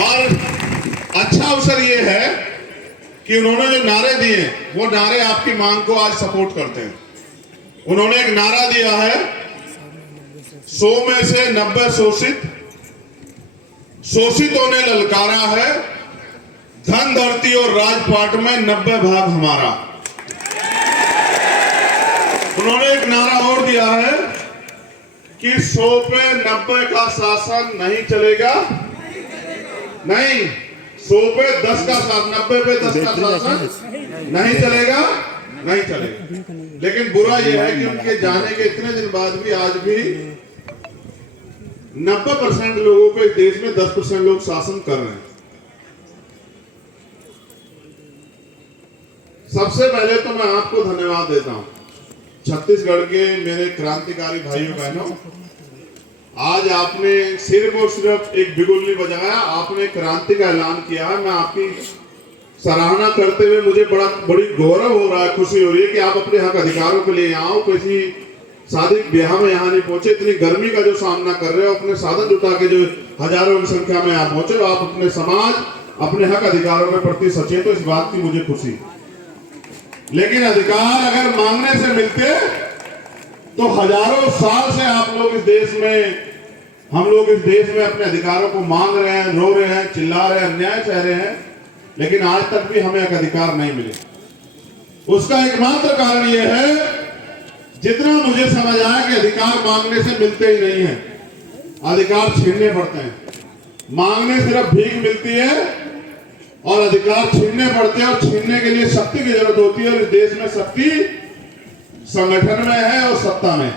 और अच्छा अवसर ये है कि उन्होंने जो नारे दिए वो नारे आपकी मांग को आज सपोर्ट करते हैं। उन्होंने एक नारा दिया है 100 में से 90 शोषित, शोषितों ने ललकारा है, धन धरती और राजपाट में 90 भाग हमारा। उन्होंने एक नारा और दिया है कि 100 पे 90 का शासन नहीं चलेगा, नहीं 100 पे 10 का शासन, 90 पे 10 का शासन नहीं चलेगा, नहीं चलेगा। लेकिन बुरा यह है कि उनके जाने के इतने दिन बाद भी आज भी 90% लोगों को इस देश में 10% लोग शासन कर रहे हैं। सबसे पहले तो मैं आपको धन्यवाद देता हूं, छत्तीसगढ़ के मेरे क्रांतिकारी भाइयों बहनों। आज आपने सिर्फ और सिर्फ एक बिगुल नहीं बजाया, आपने क्रांति का ऐलान किया है। मैं आपकी सराहना करते हुए मुझे बड़ी गौरव हो रहा है, खुशी हो रही है कि आप अपने हक अधिकारों के लिए यहाँ हो, किसी शादी ब्याह में यहाँ नहीं पहुंचे, इतनी गर्मी का जो सामना कर रहे हो, अपने साधन जुटा के जो हजारों की संख्या में यहाँ पहुंचे, आप अपने समाज, अपने हक अधिकारों के प्रति सचेत हो, इस बात की मुझे खुशी। लेकिन अधिकार अगर मांगने से मिलते तो हजारों साल से आप लोग इस देश में, हम लोग इस देश में अपने अधिकारों को मांग रहे हैं, रो रहे हैं, चिल्ला रहे हैं, अन्याय सह रहे हैं, लेकिन आज तक भी हमें एक अधिकार नहीं मिले। उसका एकमात्र कारण यह है, जितना मुझे समझ आया कि अधिकार मांगने से मिलते ही नहीं है, अधिकार छीनने पड़ते हैं। मांगने सिर्फ भीख मिलती है और अधिकार छीनने पड़ते हैं, और छीनने के लिए शक्ति की जरूरत होती है। और इस देश में शक्ति संगठन में है और सत्ता में।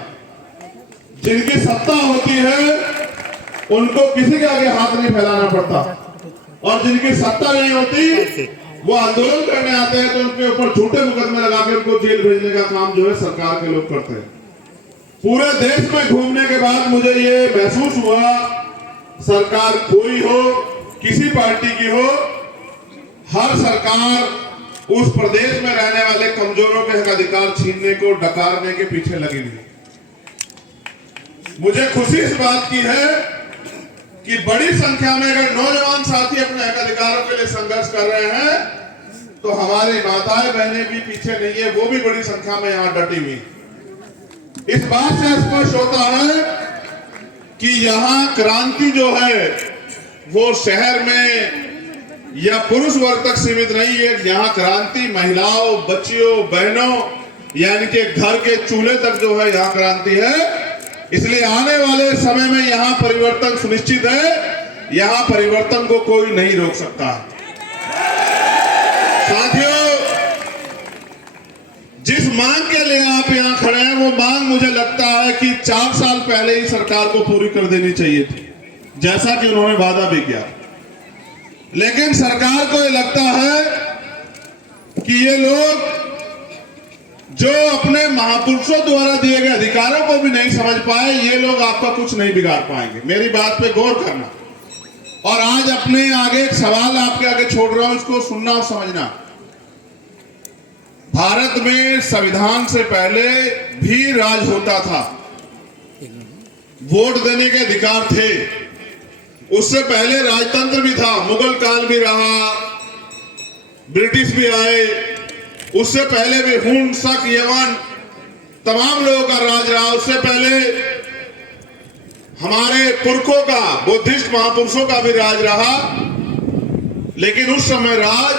जिनकी सत्ता होती है उनको किसी के आगे हाथ नहीं फैलाना पड़ता, और जिनकी सत्ता नहीं होती वो आंदोलन करने आते हैं तो उनके ऊपर झूठे मुकदमे लगा के उनको जेल भेजने का काम जो है सरकार के लोग करते हैं। पूरे देश में घूमने के बाद मुझे ये महसूस हुआ, सरकार कोई हो, किसी पार्टी की हो, हर सरकार उस प्रदेश में रहने वाले कमजोरों के हक अधिकार छीनने को, डकारने के पीछे लगी हुई। मुझे खुशी इस बात की है कि बड़ी संख्या में अगर नौजवान साथी अपने हक अधिकारों के लिए संघर्ष कर रहे हैं तो हमारी माताएं बहनें भी पीछे नहीं है, वो भी बड़ी संख्या में यहां डटी हुई। इस बात से स्पष्ट होता है कि यहां क्रांति जो है वो शहर में या पुरुष वर्ग तक सीमित नहीं है। यहाँ क्रांति महिलाओं, बच्चियों, बहनों, यानी कि घर के चूल्हे तक जो है यहाँ क्रांति है। इसलिए आने वाले समय में यहाँ परिवर्तन सुनिश्चित है, यहाँ परिवर्तन को कोई नहीं रोक सकता। साथियों, जिस मांग के लिए आप यहाँ खड़े हैं वो मांग मुझे लगता है कि 4 साल पहले ही सरकार को पूरी कर देनी चाहिए थी, जैसा कि उन्होंने वादा भी किया। लेकिन सरकार को ये लगता है कि ये लोग जो अपने महापुरुषों द्वारा दिए गए अधिकारों को भी नहीं समझ पाए, ये लोग आपका कुछ नहीं बिगाड़ पाएंगे। मेरी बात पे गौर करना। और आज अपने आगे एक सवाल आपके आगे छोड़ रहा हूं, इसको सुनना और समझना। भारत में संविधान से पहले भी राज होता था, वोट देने के अधिकार थे, उससे पहले राजतंत्र भी था, मुगल काल भी रहा, ब्रिटिश भी आए, उससे पहले भी हुन, शक, यवन, तमाम लोगों का राज रहा। उससे पहले हमारे पुरखों का, बुद्धिस्ट महापुरुषों का भी राज रहा। लेकिन उस समय राज,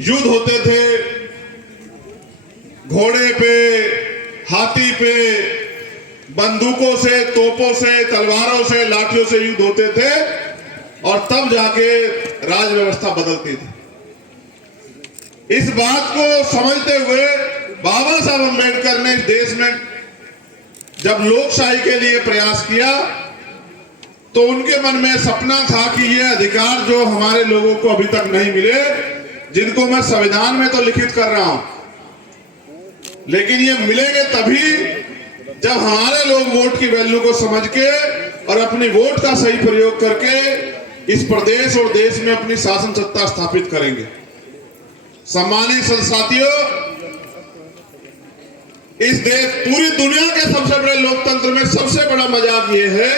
युद्ध होते थे, घोड़े पे, हाथी पे, बंदूकों से, तोपों से, तलवारों से, लाठियों से युद्ध होते थे, और तब जाके राज व्यवस्था बदलती थी। इस बात को समझते हुए बाबा साहब अम्बेडकर ने इस देश में जब लोकशाही के लिए प्रयास किया तो उनके मन में सपना था कि ये अधिकार जो हमारे लोगों को अभी तक नहीं मिले, जिनको मैं संविधान में तो लिखित कर रहा हूं, लेकिन ये मिलेंगे तभी जब हमारे लोग वोट की वैल्यू को समझ के और अपनी वोट का सही प्रयोग करके इस प्रदेश और देश में अपनी शासन सत्ता स्थापित करेंगे। सम्मानित साथियों, इस देश, पूरी दुनिया के सबसे बड़े लोकतंत्र में सबसे बड़ा मजाक ये है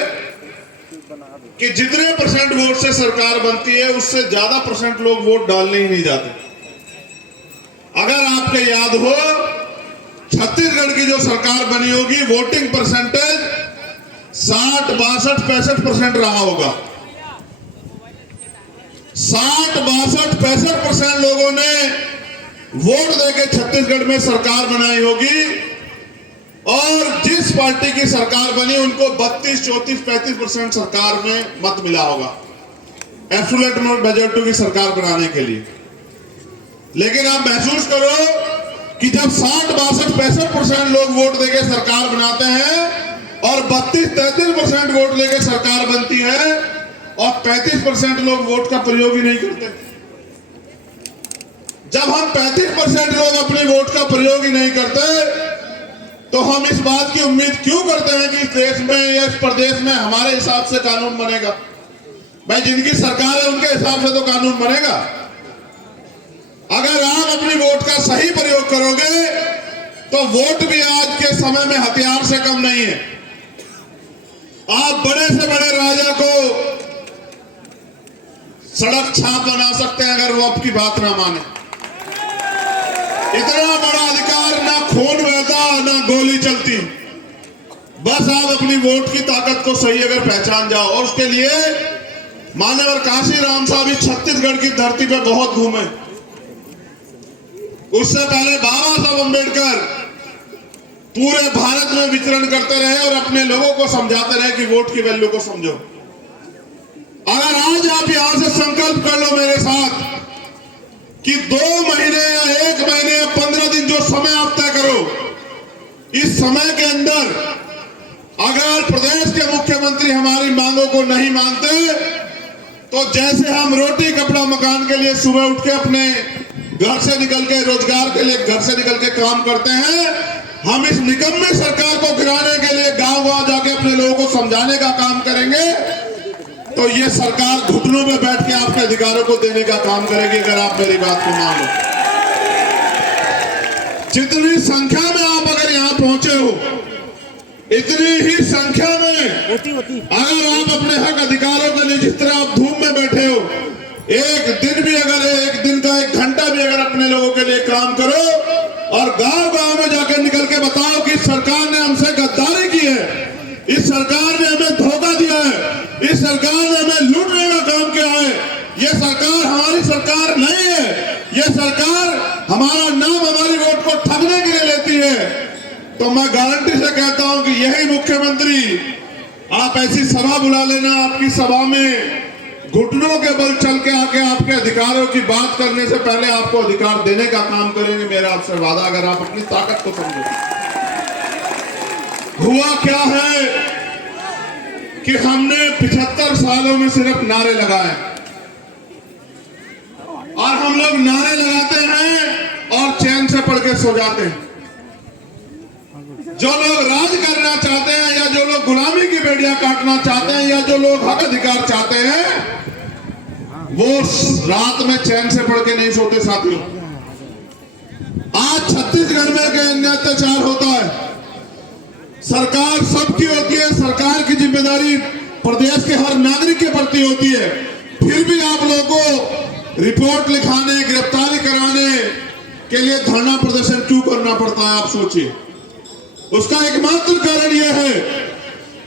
कि जितने परसेंट वोट से सरकार बनती है उससे ज्यादा परसेंट लोग वोट डालने ही नहीं जाते। अगर आपको याद हो, छत्तीसगढ़ की जो सरकार बनी होगी, वोटिंग परसेंटेज 60, 62, 65% रहा होगा। 60, 62, 65% लोगों ने वोट देके छत्तीसगढ़ में सरकार बनाई होगी, और जिस पार्टी की सरकार बनी उनको 32, 34, 35% सरकार में मत मिला होगा एब्सोल्यूट मेजॉरिटी की सरकार बनाने के लिए। लेकिन आप महसूस करो कि जब 60, 62, 65% लोग वोट देके सरकार बनाते हैं और 32, 33% वोट देके सरकार बनती है और 35% लोग वोट का प्रयोग ही नहीं करते। जब हम 35% लोग अपने वोट का प्रयोग ही नहीं करते तो हम इस बात की उम्मीद क्यों करते हैं कि इस देश में या इस प्रदेश में हमारे हिसाब से कानून बनेगा? भाई, जिनकी सरकार है उनके हिसाब से तो कानून बनेगा। अगर आप अपनी वोट का सही प्रयोग करोगे तो वोट भी आज के समय में हथियार से कम नहीं है। आप बड़े से बड़े राजा को सड़क छाप बना सकते हैं अगर वो आपकी बात ना माने। इतना बड़ा अधिकार, ना खून बहता ना गोली चलती। बस आप अपनी वोट की ताकत को सही अगर पहचान जाओ। और उसके लिए मान्यवर काशी राम साहब इस छत्तीसगढ़ की धरती पे बहुत घूमे। उससे पहले बाबा साहब अम्बेडकर पूरे भारत में विचरण करते रहे और अपने लोगों को समझाते रहे कि वोट की वैल्यू को समझो। अगर आज आप यहां से संकल्प कर लो मेरे साथ कि 2 महीने या 1 महीने या 15 दिन जो समय आप तय करो, इस समय के अंदर अगर प्रदेश के मुख्यमंत्री हमारी मांगों को नहीं मानते तो जैसे हम रोटी कपड़ा मकान के लिए सुबह उठ के अपने घर से निकल के रोजगार के लिए घर से निकल के काम करते हैं, हम इस निकम्मी सरकार को गिराने के लिए गांव-गांव जाके अपने लोगों को समझाने का काम करेंगे तो ये सरकार घुटनों में बैठ के आपके अधिकारों को देने का काम करेगी। अगर आप मेरी बात को मान लो, जितनी संख्या में आप अगर यहाँ पहुंचे हो, इतनी ही संख्या में अगर आप अपने हक अधिकारों के लिए जिस तरह आप धूम में बैठे हो, एक दिन भी अगर एक दिन का 1 घंटा भी अगर अपने लोगों के लिए काम करो और गांव-गांव में जाकर निकल के बताओ कि सरकार ने हमसे गद्दारी की है, इस सरकार ने हमें धोखा दिया है, इस सरकार ने हमें लूटने का काम किया है, ये सरकार हमारी सरकार नहीं है, ये सरकार हमारा नाम हमारी वोट को ठगने के लिए लेती है, तो मैं गारंटी से कहता हूं कि यही मुख्यमंत्री, आप ऐसी सभा बुला लेना, आपकी सभा में घुटनों के बल चल के आके आपके अधिकारों की बात करने से पहले आपको अधिकार देने का काम करेंगे। मेरा आपसे वादा, अगर आप अपनी ताकत को समझो। हुआ क्या है कि हमने 75 सालों में सिर्फ नारे लगाए और हम लोग नारे लगाते हैं और चैन से पढ़ के सो जाते हैं। जो लोग राज करना चाहते हैं या जो लोग गुलामी की बेड़ियां काटना चाहते हैं या जो लोग हक अधिकार चाहते हैं वो रात में चैन से पढ़ के नहीं सोते। साथियों, आज छत्तीसगढ़ में अत्याचार होता है, सरकार सबकी होती है, सरकार की जिम्मेदारी प्रदेश के हर नागरिक के प्रति होती है, फिर भी आप लोगों को रिपोर्ट लिखाने, गिरफ्तारी कराने के लिए धरना प्रदर्शन क्यों करना पड़ता है? आप सोचिए। उसका एकमात्र कारण यह है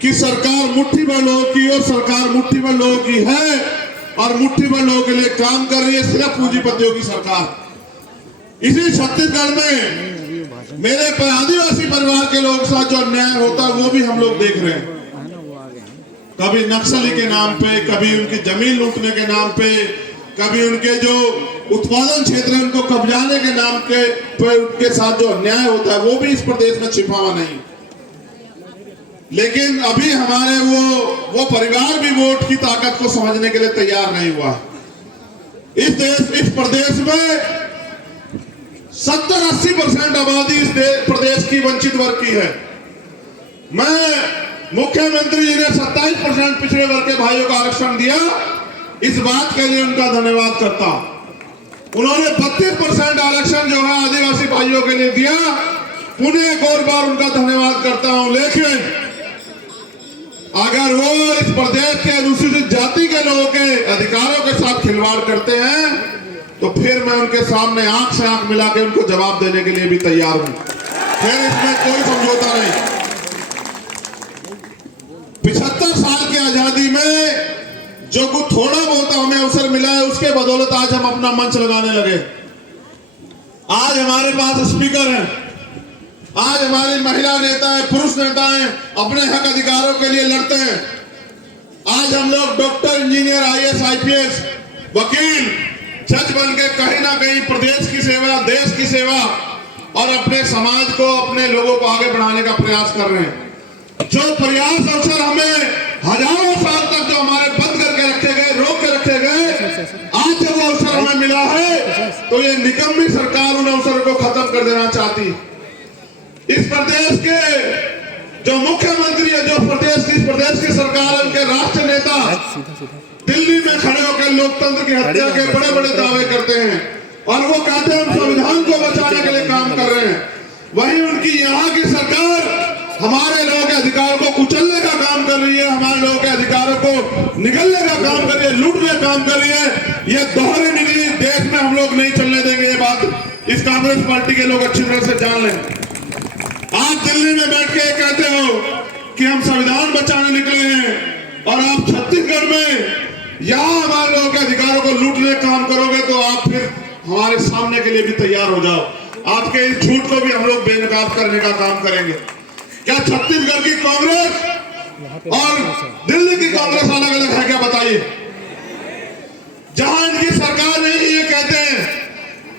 कि सरकार मुट्ठी भर लोगों की और सरकार मुट्ठी भर लोगों की है और मुट्ठी भर लोगों के लिए काम कर रही है, सिर्फ पूंजीपतियों की सरकार। इसी छत्तीसगढ़ में मेरे आदिवासी परिवार के लोगों के साथ जो अन्याय होता है वो भी हम लोग देख रहे हैं। कभी नक्सली के नाम पे, कभी उनकी जमीन लूटने के नाम पे, कभी उनके जो उत्पादन क्षेत्र है उनको कब्जाने के नाम के पे उनके साथ जो अन्याय होता है वो भी इस प्रदेश में छिपा हुआ नहीं। लेकिन अभी हमारे वो परिवार भी वोट की ताकत को समझने के लिए तैयार नहीं हुआ। इस प्रदेश में 70-80% आबादी इस प्रदेश की वंचित वर्ग की है। मैं मुख्यमंत्री जी ने 27% पिछड़े वर्ग के भाइयों को आरक्षण दिया, इस बात के लिए उनका धन्यवाद करता हूं। उन्होंने 32% आरक्षण जो है आदिवासी भाइयों के लिए दिया, उन्हें एक और बार उनका धन्यवाद करता हूं। लेकिन अगर वो इस प्रदेश के अनुसूचित जाति के लोगों के अधिकारों के साथ खिलवाड़ करते हैं तो फिर मैं उनके सामने आंख से आंख मिला के उनको जवाब देने के लिए भी तैयार हूं। फिर इसमें कोई समझौता नहीं। 75 साल की आजादी में जो कुछ थोड़ा बहुत हमें अवसर मिला है उसके बदौलत आज हम अपना मंच लगाने लगे। आज हमारे पास स्पीकर हैं, आज हमारी महिला नेता है, पुरुष नेता हैं, अपने हक अधिकारों के लिए लड़ते हैं। आज हम लोग डॉक्टर, इंजीनियर, आईएएस, आईपीएस, वकील, जज बन के कहीं ना कहीं प्रदेश की सेवा, देश की सेवा और अपने समाज को, अपने लोगों को आगे बढ़ाने का प्रयास कर रहे हैं। जो प्रयास अवसर हमें हजारों साल तक जो हमारे बंद करके रखे गए, रोक के रखे गए, आज जब वो अवसर हमें मिला है तो ये निकम्मी सरकार उन अवसरों को खत्म कर देना चाहती। इस प्रदेश के जो मुख्यमंत्री है, जो प्रदेश की सरकार, उनके राष्ट्रीय नेता दिल्ली में खड़े होकर लोकतंत्र की हत्या के बड़े बड़े दावे करते हैं और वो कहते हैं हम संविधान को बचाने के लिए काम कर रहे हैं। वहीं उनकी यहाँ की सरकार हमारे लोगों के अधिकारों को कुचलने का काम कर रही है, हमारे लोगों के अधिकारों को निगलने का काम कर रही है, लूटने का काम कर रही है। ये दोहरी नीति देश में हम लोग नहीं चलने देंगे। ये बात इस कांग्रेस पार्टी के लोग अच्छी तरह से जान लें। आप दिल्ली में बैठ के कहते हो कि हम संविधान बचाने निकले हैं और आप छत्तीसगढ़ में यहाँ हमारे लोगों के अधिकारों को लूटने का काम करोगे तो आप फिर हमारे सामने के लिए भी तैयार हो जाओ। आपके इस झूठ को भी हम लोग बेनकाब करने का काम करेंगे। क्या छत्तीसगढ़ की कांग्रेस और दिल्ली की कांग्रेस अलग अलग है क्या? बताइए। जहां इनकी सरकार नहीं, ये कहते हैं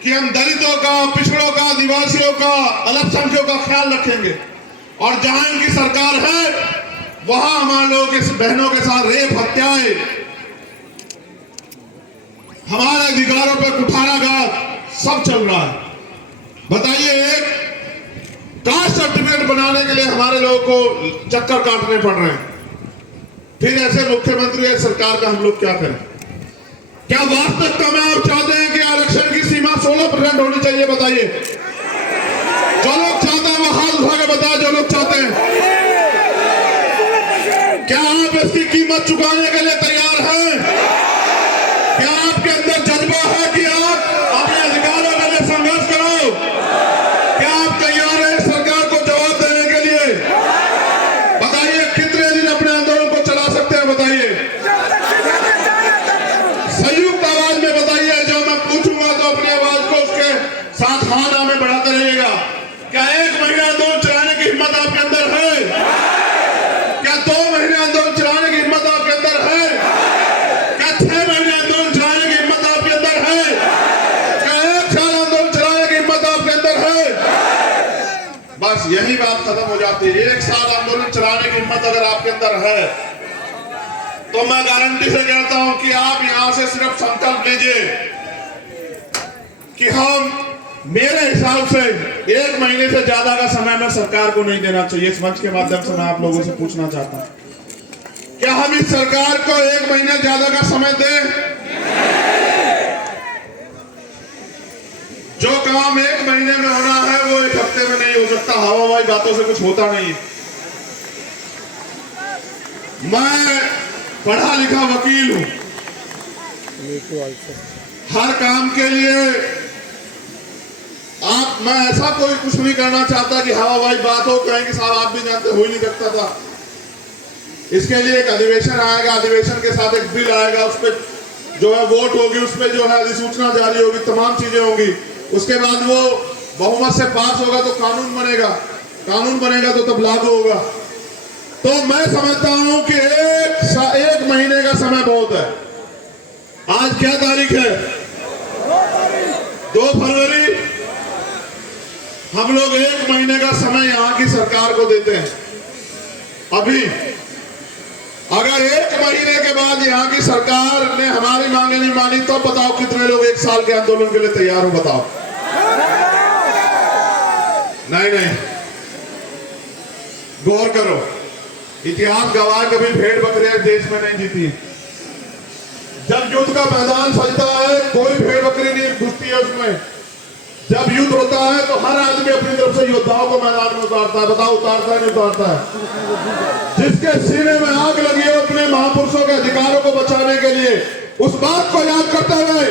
कि हम दलितों का, पिछड़ों का, आदिवासियों का, अल्पसंख्यकों का ख्याल रखेंगे, और जहां इनकी सरकार है वहां हमारे लोगों के बहनों के साथ रेप, हत्याएं, हमारे अधिकारों पर कुठाराघात सब चल रहा है। बताइए, एक कास्ट सर्टिफिकेट बनाने के लिए हमारे लोगों को चक्कर काटने पड़ रहे हैं, फिर ऐसे मुख्यमंत्री है सरकार का हम लोग क्या करें? क्या वास्तविकता में आप चाहते हैं कि आरक्षण की सीमा 16% होनी चाहिए? बताइए। जो लोग चाहते हैं वो हाथ उठा के बताए, जो लोग चाहते हैं। क्या आप इसकी कीमत चुकाने के लिए तैयार हैं? क्या आपके अंदर जज्बा है कि आप अपने अधिकारों के लिए संघर्ष करो? क्या आप तैयार हैं सरकार को जवाब देने के लिए? बताइए, कितने दिन अपने आंदोलन को चला सकते हैं? बताइए, संयुक्त आवाज में बताइए। जो मैं पूछूंगा तो अपनी आवाज को उसके साथ हाथ में बढ़ाते रहिएगा। क्या 1 महीना आंदोलन चलाने की हिम्मत आपके अंदर है? क्या 2 महीने आंदोलन चलाने की हिम्मत आपके अंदर है? क्या 6 महीने आंदोलन चलाने की हिम्मत आपके अंदर है? क्या 1 साल आंदोलन चलाने की हिम्मत आपके अंदर है? बस यही बात खत्म हो जाती है। 1 साल आंदोलन चलाने की हिम्मत अगर आपके अंदर है तो मैं गारंटी से कहता हूं कि आप यहां से सिर्फ संकल्प लीजिए कि हम, मेरे हिसाब से 1 महीने से ज्यादा का समय मैं सरकार को नहीं देना चाहिए। इस मंच के माध्यम से मैं आप लोगों से पूछना चाहता हूं, क्या हम इस सरकार को 1 महीने ज्यादा का समय दें? जो काम 1 महीने में होना है वो 1 हफ्ते में नहीं हो सकता। हवाई बातों से कुछ होता नहीं। मैं पढ़ा लिखा वकील हूं। हर काम के लिए मैं ऐसा कोई कुछ नहीं करना चाहता कि हवाई बात हो, कहेंगे साहब आप भी जानते, हो ही नहीं सकता था। इसके लिए एक अधिवेशन आएगा, अधिवेशन के साथ एक बिल आएगा, उस पर जो है वोट होगी, उस पर जो है अधिसूचना जारी होगी, तमाम चीजें होंगी। उसके बाद वो बहुमत से पास होगा तो कानून बनेगा, कानून बनेगा तो तब लागू होगा। तो मैं समझता हूं कि 1 महीने का समय बहुत है। आज क्या तारीख है? 2 फरवरी। हम लोग 1 महीने का समय यहां की सरकार को देते हैं। अभी अगर 1 महीने के बाद यहाँ की सरकार ने हमारी मांगे नहीं मानी तो बताओ कितने लोग 1 साल के आंदोलन के लिए तैयार हो? बताओ। नहीं, गौर करो, इतिहास गवाह कभी भेड़ बकरियां देश में नहीं जीती। जब युद्ध का मैदान सजता है कोई भेड़ बकरी नहीं घुसती है उसमें। जब युद्ध होता है तो हर आदमी अपनी तरफ से योद्धाओं को मैदान में उतारता है। बताओ उतारता है नहीं उतारता है? जिसके सीने में आग लगी हो अपने महापुरुषों के अधिकारों को बचाने के लिए, उस बात को याद करते हुए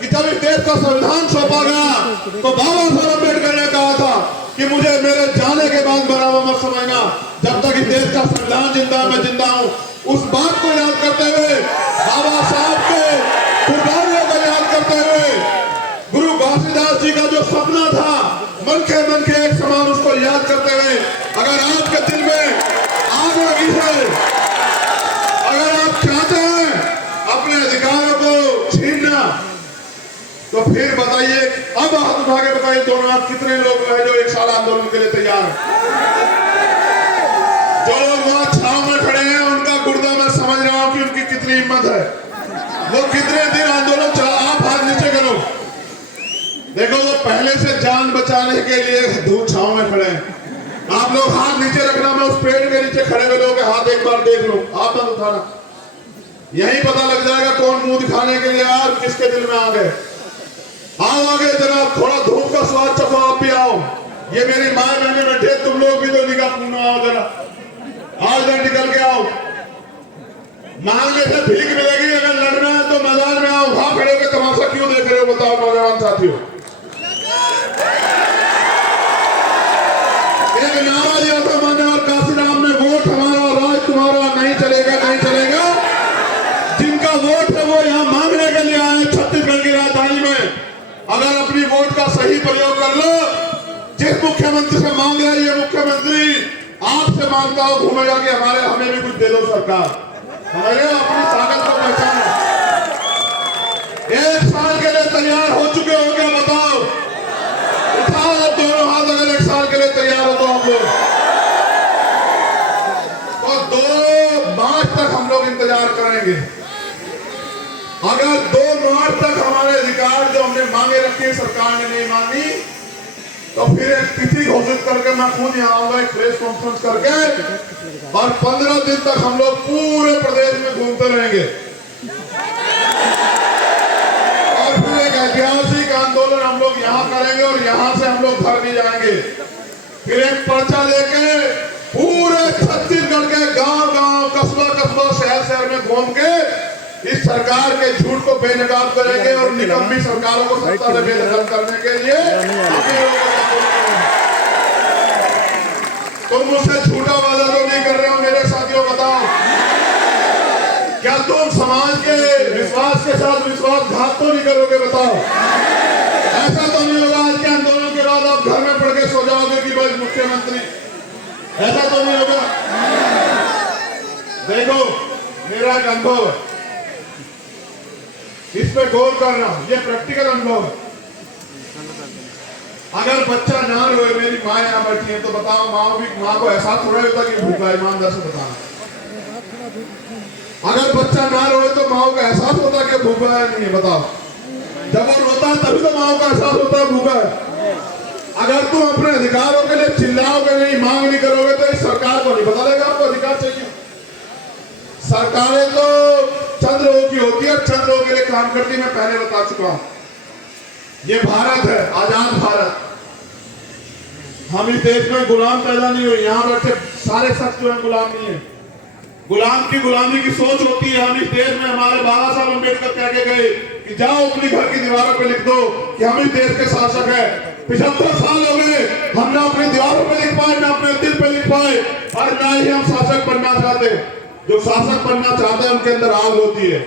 कि जब इस देश का संविधान सौंपा गया तो बाबा साहब अम्बेडकर ने कहा था कि मुझे मेरे जाने के बाद बराबर मत समझना, जब तक इस देश का संविधान जिंदा मैं जिंदा हूं। उस बात को याद करते हुए, बाबा साहब के कुर्बानियों को याद करते हुए, गुरु घासीदास जी का जो सपना था मन के एक समान, उसको याद करते हुए, अगर आपके दिल में आग लगी है, अगर आप चाहते हैं अपने अधिकारों को छीनना, तो फिर बताइए, अब हाथ उठा के बताइए दोनों हाथ, कितने लोग हैं जो 1 साल आंदोलन के लिए तैयार हैं? जो लोग वहां छाव में खड़े हैं उनका गुर्दा मैं समझ रहा हूं कि उनकी कितनी हिम्मत है, वो कितने दिन आंदोलन चला। आप हाथ नीचे करो, देखो वो पहले से जान बचाने के लिए धूप छाव में खड़े हैं। आप लोग हाथ नीचे रखना, मैं उस पेड़ के नीचे खड़े हुए लोगों के हाथ एक बार देख लो, आप मत उठाना, यही पता लग जाएगा कौन मुंह दिखाने के लिए यार किसके दिल में आ गए। आओ आगे जनाब, थोड़ा धूप का स्वाद चखो, आप भी आओ। ये मेरी माँ बहने बैठे, तुम लोग भी तो निकाह पूना आओ जरा, आओ जरा निकल के आओ। मांगने से भीख मिलेगी, अगर लड़ना है तो मैदान में आओ। वहां खड़े होकर तमाशा क्यों देख रहे हो बताओ नौजवान साथियों? एक नारा दिया था मैंने और काशीराम ने, वोट हमारा राज तुम्हारा, नहीं चलेगा नहीं चलेगा। जिनका वोट है वो यहाँ मांगने के लिए आए छत्तीसगढ़ की राजधानी में। अगर अपनी वोट का सही प्रयोग कर लो, जिस मुख्यमंत्री से मांग रहा है ये मुख्यमंत्री आपसे मांगता हो घूमेगा कि हमें भी कुछ दे दो सरकार, हमारे अपनी ताकत को पहचानो। 1 साल के लिए तैयार हो चुके हो क्या बताओ? उठाओ दोनों हाथ, अगर 1 साल के लिए तैयार हो तो हम लोग, तो 2 मार्च तक हम लोग इंतजार करेंगे। अगर 2 मार्च तक हमारे अधिकार जो हमने मांगे रखे सरकार ने नहीं मांगी, तो फिर एक तिथि घोषित करके मैं खुद यहाँ आऊंगा एक प्रेस कॉन्फ्रेंस करके, और 15 दिन तक हम लोग पूरे प्रदेश में घूमते रहेंगे। और फिर एक ऐतिहासिक आंदोलन हम लोग यहाँ करेंगे और यहाँ से हम लोग घर भी जाएंगे। फिर एक पर्चा लेके पूरे छत्तीसगढ़ के गांव-गांव, कस्बा-कस्बा, शहर-शहर में घूम के इस सरकार के झूठ को बेनकाब करेंगे और निकम्मी सरकारों को सत्ता से बेदखल करने के लिए तुम मुझसे झूठा वादा तो नहीं कर रहे हो मेरे साथियों? बताओ, क्या तुम समाज के विश्वास के साथ विश्वासघात तो नहीं करोगे? बताओ, ऐसा तो नहीं होगा आज के आंदोलन के बाद आप घर में पड़ के सो जाओगे कि भाई मुख्यमंत्री, ऐसा तो नहीं होगा? देखो मेरा एक अनुभव है, इस पे गौर करना, ये प्रैक्टिकल अनुभव है। अगर बच्चा ना रोए, मेरी माँ यहाँ बैठी है, तो बताओ माँ को एहसास थोड़ा होता कि भूखा है? ईमानदार से बताना, अगर बच्चा ना रोए तो माँ को एहसास होता कि भूखा है नहीं है? बताओ, जब वो रोता है तभी तो माँ को एहसास होता है भूखा है। अगर तुम अपने अधिकारों के लिए चिल्लाओगे नहीं, मांग नहीं करोगे, तो इस सरकार को नहीं पता लगेगा आपको अधिकार चाहिए। सरकारें तो चंद लोगों की होती है, चंद लोगों के लिए काम करती है। मैं पहले बता चुका हूं, ये भारत है, आजाद भारत। हम इस देश में गुलाम पैदा नहीं हुए, यहाँ बैठे सारे शख्स जो है गुलाम नहीं है। गुलाम की गुलामी की सोच होती है। हम इस देश में, हमारे बाबा साहब अम्बेडकर कह के गए कि जाओ अपनी घर की दीवारों पे लिख दो कि हम इस देश के शासक है। 75 साल हो गए, हम ना अपनी दीवारों पे लिख पाए, ना अपने दिल पे लिख पाए, और ना ही हम शासक बनना चाहते। जो शासक बनना चाहते हैं उनके अंदर आग होती है।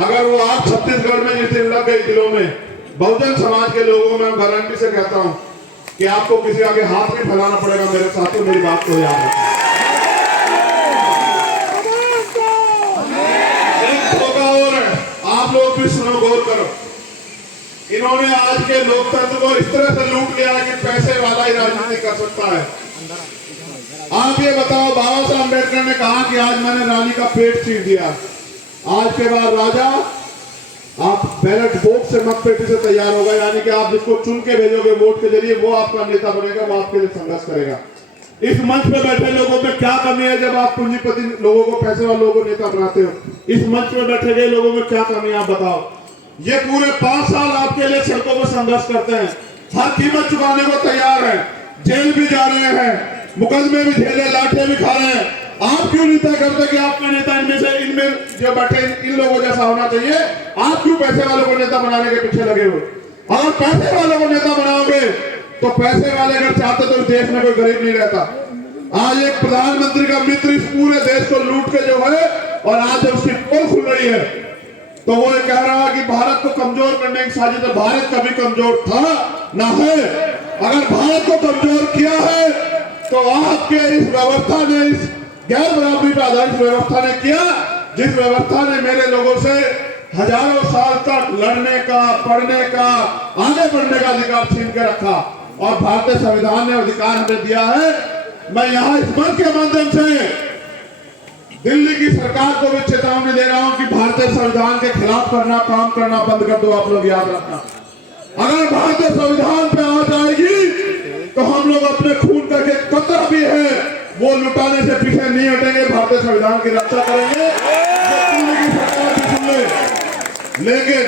अगर वो आग छत्तीसगढ़ में जिस दिन लग गई दिलों में, बहुजन समाज के लोगों में, गारंटी से कहता हूं कि आपको किसी आगे हाथ नहीं फैलाना पड़ेगा। मेरे साथियों, मेरी बात को याद रखें। एक धोखा और है, आप लोग भी सुनो, गौर करो। इन्होंने आज के लोकतंत्र को इस तरह से लूट लिया कि पैसे वाला ही राजनीति कर सकता है। आप ये बताओ, बाबा साहब अम्बेडकर ने कहा कि आज मैंने रानी का पेट चीर दिया, आज के बाद राजा आप बैलेट वोट से मत पेटी से तैयार होगा, यानी कि आप जिसको चुन के भेजोगे वोट के जरिए, वो आपका नेता बनेगा, वो आपके लिए संघर्ष करेगा। इस मंच पे बैठे लोगों में क्या कमी है जब आप पूंजीपति लोगों को, पैसे वाले लोगों को नेता बनाते हो? इस मंच पे बैठे गए लोगों में क्या कमी है आप बताओ? ये पूरे 5 साल आपके लिए सड़कों पर संघर्ष करते हैं, हर कीमत चुकाने को तैयार है, जेल भी जा रहे हैं, मुकदमे भी झेले, लाठियां भी खा रहे हैं। आप क्यों नहीं तय करते कि आपका नेता इनमें से, इनमें जो बैठे इन लोगों जैसा होना चाहिए? आप क्यों पैसे वालों को नेता बनाने के पीछे लगे हो? अगर पैसे वालों को नेता बनाओगे तो पैसे वाले अगर चाहते तो इस देश में कोई गरीब नहीं रहता। आज एक प्रधानमंत्री का मित्र इस पूरे देश को लूट के जो है, और आज जब उसकी पोल खुल रही है तो वो ये कह रहा है कि भारत को कमजोर करने की साजिश है। भारत कभी कमजोर था ना है। अगर भारत को कमजोर किया है तो आपके इस व्यवस्था ने, इस गैर बराबरी पर आधारित व्यवस्था ने किया, जिस व्यवस्था ने मेरे लोगों से हजारों साल तक लड़ने का, पढ़ने का, आगे बढ़ने का अधिकार छीन के रखा, और भारतीय संविधान ने अधिकार हमें दिया है। मैं यहाँ इस मंच के माध्यम से दिल्ली की सरकार को भी चेतावनी दे रहा हूं कि भारतीय संविधान के खिलाफ काम करना बंद कर दो। आप लोग याद रखना, अगर भारतीय संविधान पे आ जाएगी तो हम लोग अपने खून का एक कतरा भी है वो लुटाने से पीछे नहीं हटेंगे, भारतीय संविधान की रक्षा करेंगे। दिल्ली की सरकार भी सुन ले, लेकिन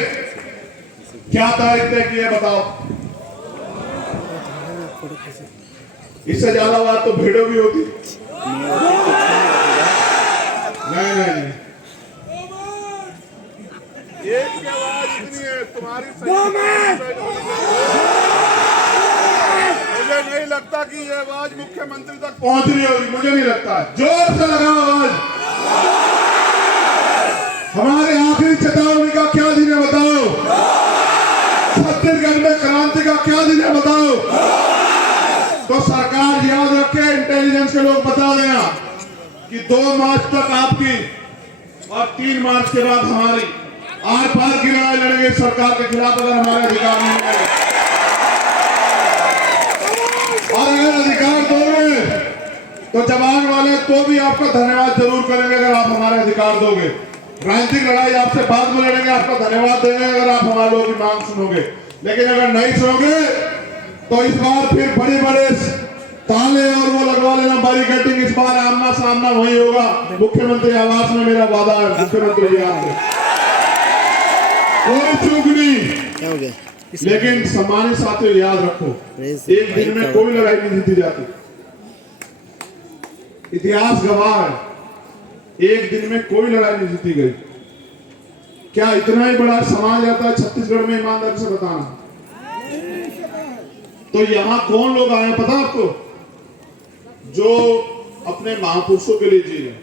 क्या तारीख तय की है बताओ? इससे ज्यादा बात तो वीडियो भी होती। नहीं, एक की आवाज इतनी है तुम्हारी, मुझे नहीं लगता कि ये आवाज मुख्यमंत्री तक पहुंच रही होगी, मुझे नहीं लगता है। जोर से लगाओ आवाज। हमारे आखिरी चेतावनी का क्या दिन है बताओ? छत्तीसगढ़ में क्रांति का क्या दिन है बताओ? तो सरकार याद रखे, इंटेलिजेंस के लोग बता देना कि 2 मार्च तक आपकी और 3 मार्च के बाद हमारी आर पार की लड़ाई लड़ेंगे सरकार के खिलाफ, अगर हमारे अधिकार नहीं मिलेंगे। और अगर अधिकार दोगे तो जवान वाले तो भी आपका धन्यवाद जरूर करेंगे अगर आप हमारे अधिकार दोगे। राजनीतिक लड़ाई आपसे बाद में लड़ेंगे, आपका धन्यवाद देंगे अगर आप हमारे लोगों की मांग सुनोगे। लेकिन अगर नहीं सुनोगे तो इस बार फिर बड़े ताले और वो लगवा लेना, बैरिकेडिंग। इस बार आमना सामना वही होगा, मुख्यमंत्री आवास में मेरा वादा है। मुख्यमंत्री जी आपसे कोई चूक नहीं, लेकिन सम्मानित साथियों याद रखो, एक दिन में कोई लड़ाई नहीं जीती जाती। इतिहास गवाह है, एक दिन में कोई लड़ाई नहीं जीती गई। क्या इतना ही बड़ा समाज रहता है छत्तीसगढ़ में? ईमानदारी से बताना। तो यहाँ कौन लोग आए पता आपको? जो अपने महापुरुषों के लिए जी रहे,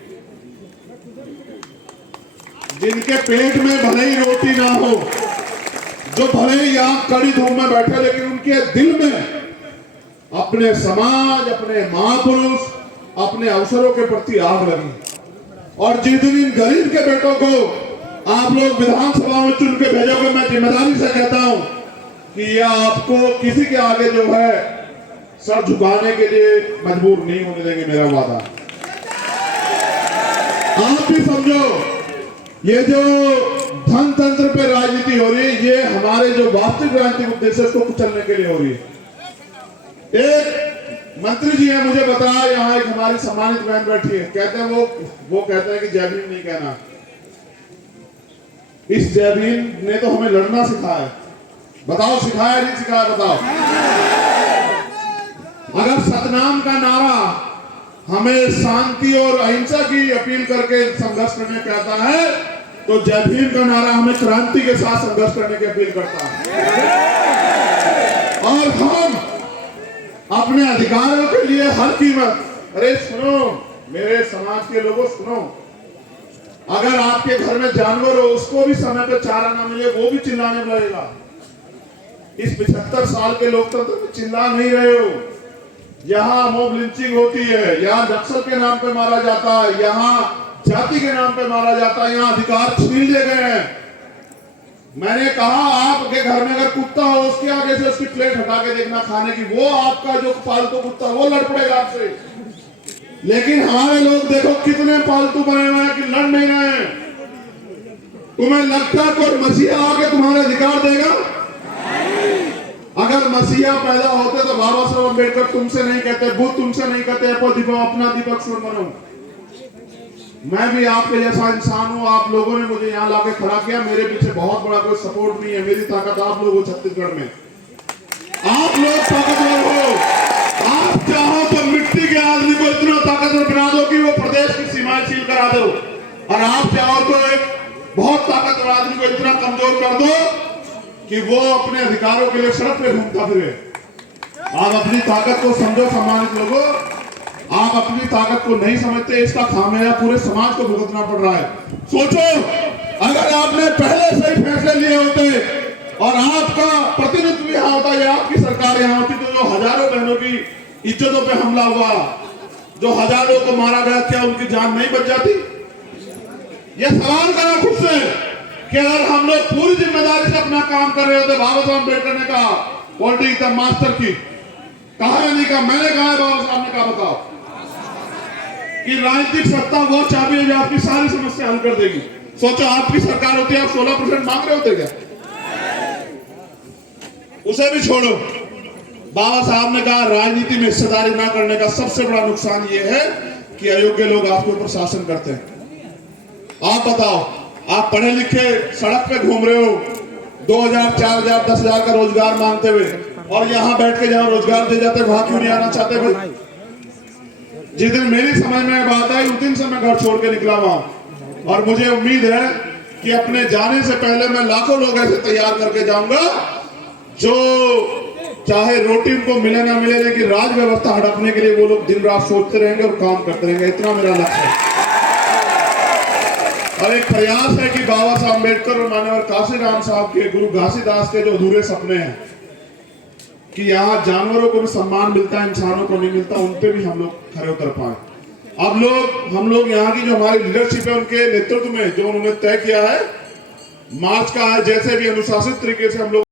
जिनके पेट में भले ही रोटी ना हो, जो भले ही यहाँ कड़ी धूप में बैठे, लेकिन उनके दिल में अपने समाज, अपने महापुरुष, अपने अवसरों के प्रति आग लगी। और जिस दिन इन गरीब के बेटों को आप लोग विधानसभा में चुन के भेजोगे, मैं जिम्मेदारी से कहता हूं कि यह आपको किसी के आगे जो है सर झुकाने के लिए मजबूर नहीं होने देंगे, मेरा वादा। आप भी समझो, ये जो धन तंत्र पे राजनीति हो रही है, ये हमारे जो वास्तविक राजनीतिक उद्देश्य को कुचलने के लिए हो रही है। एक मंत्री जी है, मुझे बताया, यहाँ एक हमारी सम्मानित बहन बैठी है, कहते हैं वो कहते हैं कि जय भीम नहीं कहना। इस जय भीम ने तो हमें लड़ना सिखाया है। बताओ सिखाया नहीं सिखाया? बताओ। अगर सतनाम का नारा हमें शांति और अहिंसा की अपील करके संघर्ष करने कहता है, तो जय भीम का नारा हमें क्रांति के साथ संघर्ष करने की अपील करता है। और हम अपने अधिकारों के लिए हर कीमत, अरे सुनो मेरे समाज के लोगों, सुनो, अगर आपके घर में जानवर हो, उसको भी समय पे चारा ना मिले, वो भी चिल्लाने लगेगा। इस 75 साल के लोकतंत्र में चिल्ला नहीं रहे हो। यहाँ मॉब लिंचिंग होती है, यहाँ नक्सल के नाम पे मारा जाता है, यहाँ जाति के नाम पे मारा जाता है, यहाँ अधिकार छीन लिए गए हैं। मैंने कहा आपके घर में अगर कुत्ता हो, उसके आगे से उसकी प्लेट हटा के देखना खाने की, वो आपका जो पालतू कुत्ता वो लड़ पड़ेगा आपसे। लेकिन हमारे लोग देखो कितने पालतू बने हुए हैं कि लड़ नहीं रहे हैं। तुम्हें लगता है कोई मसीहा आके तुम्हारे अधिकार देगा? अगर मसीहा पैदा होते तो बाबा साहब अम्बेडकर तुमसे नहीं कहते, बुद्ध तुमसे नहीं कहते अपना दीपक सुन बनो। मैं भी आपके जैसा इंसान हूं, आप लोगों ने मुझे यहाँ लाके खड़ा किया, मेरे पीछे बहुत बड़ा कोई सपोर्ट नहीं है, मेरी ताकत आप लोग हो छत्तीसगढ़ में। आप लोग ताकतवर हो, आप चाहो तो मिट्टी के आदमी को इतना ताकतवर बना दो कि वो प्रदेश की सीमाएं सील करा दो, और आप चाहो तो एक बहुत ताकतवर आदमी को इतना कमजोर कर दो कि वो अपने अधिकारों के लिए सड़क पे घूमता फिरे। आप अपनी ताकत को समझो सम्मानित लोगों, आप अपनी ताकत को नहीं समझते, इसका खामियाजा पूरे समाज को भुगतना पड़ रहा है। सोचो, अगर आपने पहले से ही फैसले लिए होते और आपका प्रतिनिधित्व यहाँ होता या आपकी सरकार यहाँ होती, तो जो हजारों बहनों की इज्जतों पे हमला हुआ, जो हजारों को मारा गया, क्या उनकी जान नहीं बच जाती? ये सवाल करा खुद से कि अगर हम लोग पूरी जिम्मेदारी से अपना काम कर रहे होते, बाबा साहब अम्बेडकर ने कहा पॉलिटिक्स द मास्टर की, कहा नहीं कहा, मैंने कहा है, बाबा साहब ने कहा, बताओ कि राजनीतिक सत्ता वो चाबी है जो आपकी सारी समस्या हल कर देगी। सोचो आपकी सरकार होती है, आप 16% मांग रहे होते क्या? उसे भी छोड़ो। बाबा साहब ने कहा राजनीति में हिस्सेदारी ना करने का सबसे बड़ा नुकसान ये है कि अयोग्य लोग आपके ऊपर शासन करते हैं। आप बताओ, आप पढ़े लिखे सड़क पे घूम रहे हो 2000, 4000, 10,000 का रोजगार मांगते हुए, और यहां बैठ के जहां रोजगार दे जाते वहां क्यों नहीं आना चाहते भाई? जिस दिन मेरी समझ में बात आई उस दिन से मैं घर छोड़ के निकला वहां, और मुझे उम्मीद है कि अपने जाने से पहले मैं लाखों लोग ऐसे तैयार करके जाऊंगा जो चाहे रोटी उनको मिले ना मिले, लेकिन राज व्यवस्था हड़पने के लिए वो लोग दिन रात सोचते रहेंगे और काम करते रहेंगे। इतना मेरा लक्ष्य है। और एक प्रयास है कि बाबा साहब अम्बेडकर और माननीय काशीराम साहब के, गुरु घासीदास के जो अधूरे सपने हैं कि यहाँ जानवरों को भी सम्मान मिलता है, इंसानों को नहीं मिलता, उन पे भी हम लोग खरे उतर पाए। अब हम लोग यहाँ की जो हमारी लीडरशिप है उनके नेतृत्व में जो उन्होंने तय किया है, मार्च का है, जैसे भी अनुशासित तरीके से हम लोग